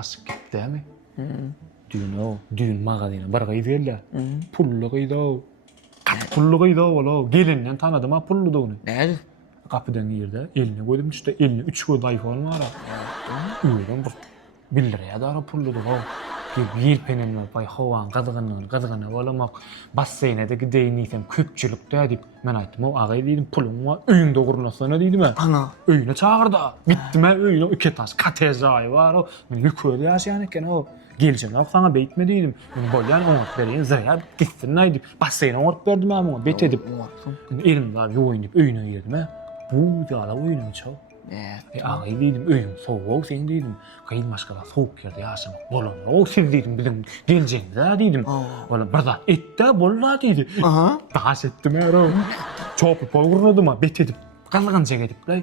basıp gitti değil mi? Düğün mağazine bir gıyderler. Pullu gıyda o. Pullu gıyda o valla. Gelinden tanıdım ha pullu da onu. Näde? Kapıdan yerde eline koydum işte eline 3 koydu iPhone var ha. Öyle bir 1 liraya da pullu da o. Bir penimle bay havan qadğanı olamak basseyne de gideyniysem köpçülükde edip men aytdım o ağay dedim pulum var öýüňde gurlasana dedim ha. Ana. Öýüne çağırda. Bitdim ha öýüne 2 tas katezay var o. Men ýüküde ýaşaýan eken o. Geleceğim abi sana beytme dedim. Men bolyan oňat berýän zaya gitsin aýdyp basseyne oňat berdim ha muňa bet edip. Elimde abi oýunyp öýüne girdim ha. Bu dala oýunyp çaw. Ağay dedim, öýüm soğuk sen dedim. Gaýyn maşgala soğuk ýerde ýaşamak bolan. O siz dedim biziň geljeňiz dedim. Bolan bir zat etde bolla dedi. Aha. Taş etdim ero. Çopy bolgurnadım ha bet edip. Galgan jeg edip lay.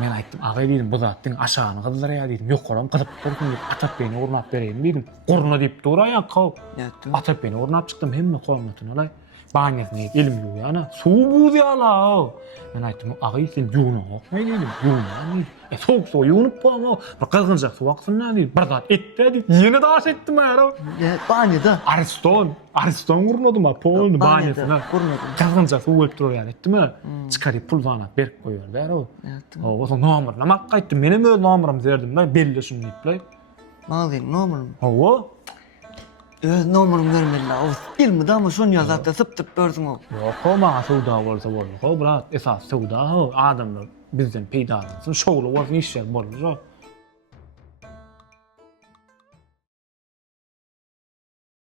Men aýtdym, ağay dedim, bu zatdyň aşagyny gyzdyrýar dedim. Ýok olam gyzyp dursun dep atap beni urnap bereyim dedim. Gurna dip duraýan kaw. Atap beni urnap çykdym hemme gornatyna lay. Baňyny elim ýuýana, suw buýdýala. Men aýtdym, "Agay sen ýuwna." Ne dedim? "Ýuwna." Soğuk ýuwunyp bolma. Bir gylgynjak suw aksyna dedim. Bir zat etdi dedim. Ýene daş etdim ero. Baňyda. Ariston gurnadym ha, pol baňysyna. Gurnadym. Gylgynjak suw bolup durýar etdimi? Çykaryp pul zanap berip goýardy ero. O nomeryna mak gaýtdym. Menem öz nomerym berdim da belleşim diýip. Maňa nomerym. O Öz nomerymy vermeli. O ilmi da mı şonu ýazatda syptyp berdim o. Ýok, o maňa sowda bolsa boldy. O birat esas sowda, o adamlar bizden peýda bolsun, şowly bolsun işler bolur.